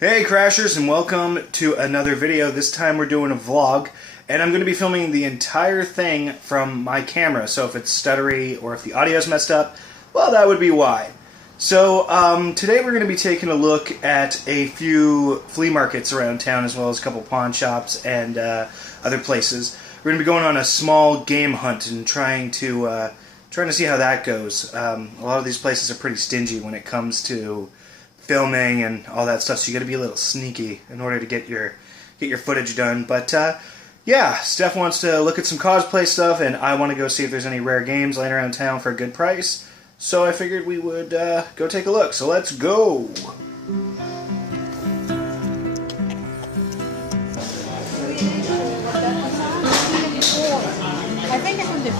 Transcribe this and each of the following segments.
Hey Crashers, and welcome to another video. This time we're doing a vlog, and I'm going to be filming the entire thing from my camera, so if it's stuttery or if the audio's messed up, well, that would be why. So today we're going to be taking a look at a few flea markets around town, as well as a couple pawn shops and other places. We're going to be going on a small game hunt and trying to see how that goes. A lot of these places are pretty stingy when it comes to filming and all that stuff, so you got to be a little sneaky in order to get your footage done. But yeah, Steph wants to look at some cosplay stuff, and I want to go see if there's any rare games laying around town for a good price. So I figured we would go take a look. So let's go. I think I can do.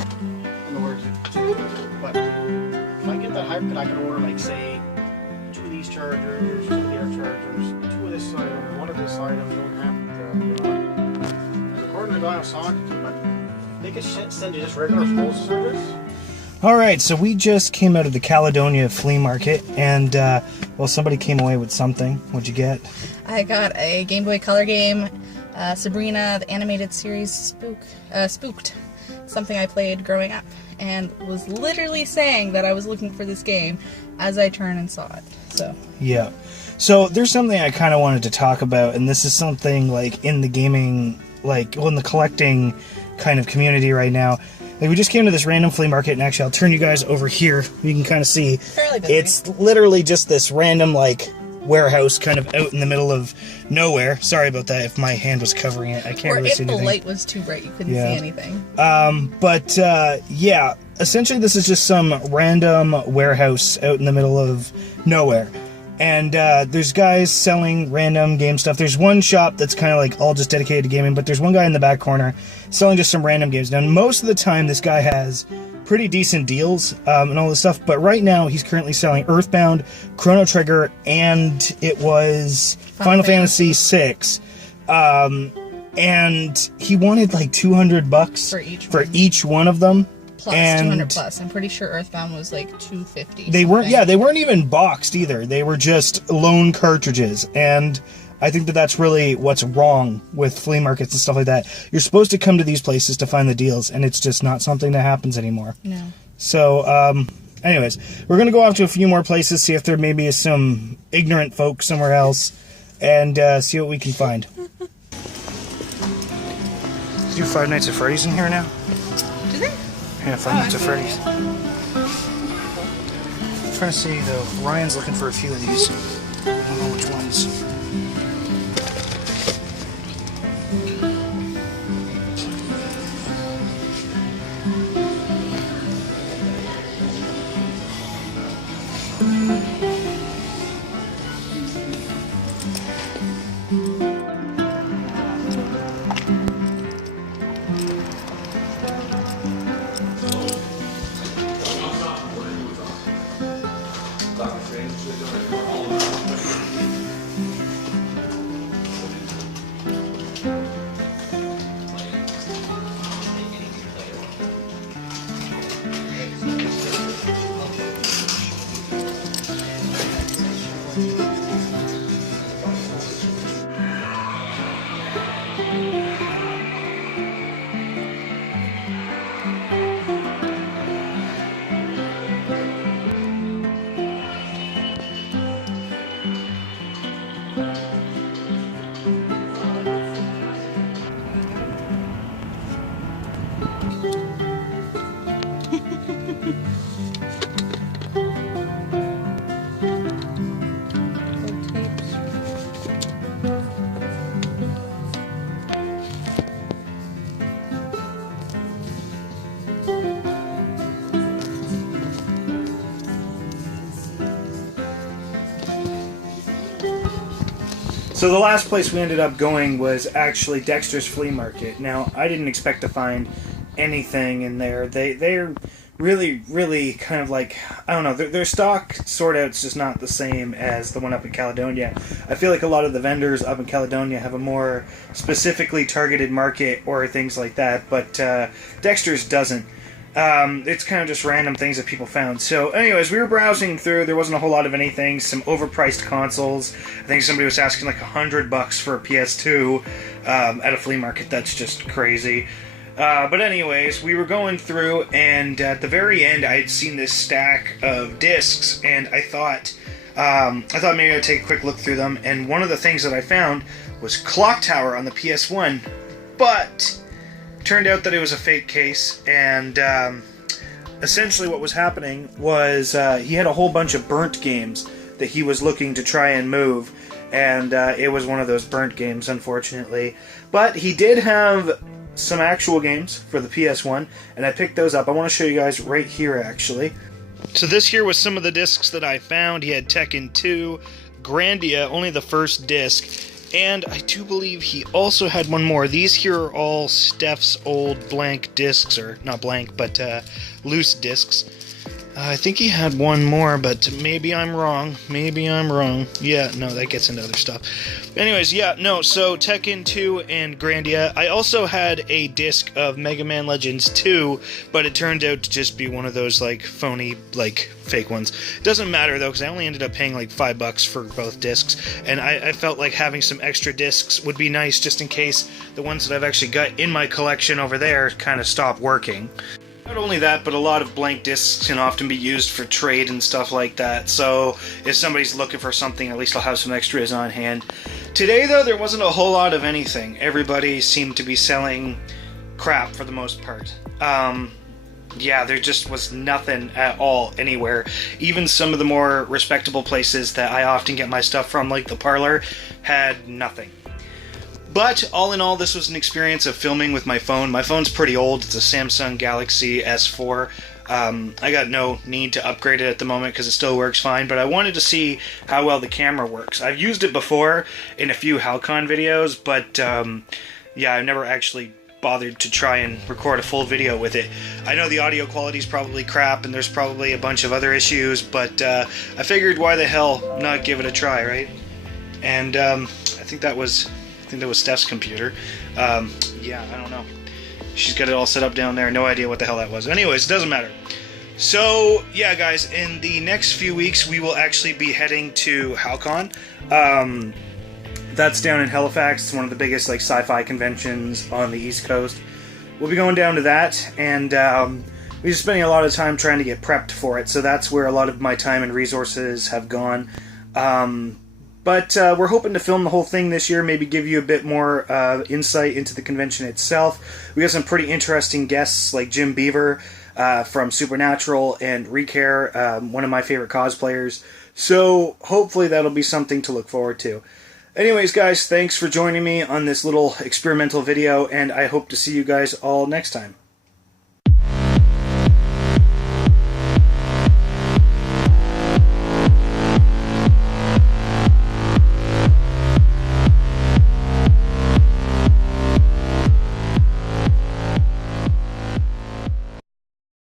In order to, but if I get that hybrid, I can order, like, say, 2 of these chargers, 2 of their chargers, 2 of this item, 1 of this item. Don't have to, according to the guy I was talking to, but they could send you just regular postal service. Alright, so we just came out of the Caledonia flea market, and well, somebody came away with something. What'd you get? I got a Game Boy Color game, Sabrina, the animated series Spooked. Something I played growing up, and was literally saying that I was looking for this game as I turned and saw it. So yeah. So there's something I kind of wanted to talk about, and this is something like in the gaming, like in the collecting kind of community right now. Like, we just came to this random flea market, and actually I'll turn you guys over here. You can kind of see. Fairly busy. It's literally just this random, like, warehouse kind of out in the middle of nowhere. Sorry about that if my hand was covering it. I can't really see anything. Or if the light was too bright, you couldn't see anything. Yeah, essentially this is just some random warehouse out in the middle of nowhere. And there's guys selling random game stuff. There's one shop that's kind of like all just dedicated to gaming, but there's one guy in the back corner selling just some random games. Now, most of the time, this guy has pretty decent deals and all this stuff, but right now he's currently selling Earthbound, Chrono Trigger, and it was Final Fantasy VI. And he wanted like $200 for each one of them. Plus, and 200 plus. I'm pretty sure Earthbound was like 250. They weren't. Yeah, they weren't even boxed either. They were just lone cartridges, and I think that that's really what's wrong with flea markets and stuff like that. You're supposed to come to these places to find the deals, and it's just not something that happens anymore. No. So, anyways, we're gonna go off to a few more places, see if there maybe is some ignorant folk somewhere else, and see what we can find. Let's do Five Nights at Freddy's in here now. Do they? Yeah, Five Nights at Freddy's. I'm trying to see, though. Ryan's looking for a few of these. I don't know which ones. So the last place we ended up going was actually Dexter's Flea Market. Now, I didn't expect to find anything in there. They're really kind of like, I don't know, their stock sort out's just not the same as the one up in Caledonia. I feel like a lot of the vendors up in Caledonia have a more specifically targeted market or things like that, but Dexter's doesn't. It's kind of just random things that people found. So anyways, we were browsing through. There wasn't a whole lot of anything. Some overpriced consoles. I think somebody was asking like $100 for a PS2 at a flea market. That's just crazy. But anyways, we were going through, and at the very end, I had seen this stack of discs, and I thought maybe I'd take a quick look through them. And one of the things that I found was Clock Tower on the PS1, but turned out that it was a fake case, and essentially what was happening was he had a whole bunch of burnt games that he was looking to try and move, and it was one of those burnt games, unfortunately. But he did have some actual games for the PS1, and I picked those up. I want to show you guys right here, actually. So this here was some of the discs that I found. He had Tekken 2, Grandia, only the first disc, and I do believe he also had one more. These here are all Steph's old blank discs, or not blank, but loose discs. I think he had one more, but maybe I'm wrong. Maybe I'm wrong. Yeah, no, that gets into other stuff. Anyways, yeah, no, so Tekken 2 and Grandia. I also had a disc of Mega Man Legends 2, but it turned out to just be one of those, like, phony, like, fake ones. It doesn't matter, though, because I only ended up paying, like, $5 for both discs, and I felt like having some extra discs would be nice, just in case the ones that I've actually got in my collection over there kind of stop working. Not only that, but a lot of blank discs can often be used for trade and stuff like that, so if somebody's looking for something, at least I'll have some extras on hand. Today, though, there wasn't a whole lot of anything. Everybody seemed to be selling crap for the most part. Yeah, there just was nothing at all anywhere. Even some of the more respectable places that I often get my stuff from, like the Parlor, had nothing. But, all in all, this was an experience of filming with my phone. My phone's pretty old. It's a Samsung Galaxy S4. I got no need to upgrade it at the moment because it still works fine, but I wanted to see how well the camera works. I've used it before in a few Halcon videos, but, yeah, I've never actually bothered to try and record a full video with it. I know the audio quality is probably crap, and there's probably a bunch of other issues, but I figured why the hell not give it a try, right? And I think that was Steph's computer. Yeah, I don't know. She's got it all set up down there. No idea what the hell that was. Anyways, it doesn't matter. So, yeah, guys, in the next few weeks, we will actually be heading to Halcon. That's down in Halifax. It's one of the biggest, like, sci-fi conventions on the East Coast. We'll be going down to that, and we're just spending a lot of time trying to get prepped for it, so that's where a lot of my time and resources have gone. But we're hoping to film the whole thing this year, maybe give you a bit more insight into the convention itself. We got some pretty interesting guests like Jim Beaver from Supernatural and Recare, one of my favorite cosplayers. So hopefully that'll be something to look forward to. Anyways, guys, thanks for joining me on this little experimental video, and I hope to see you guys all next time.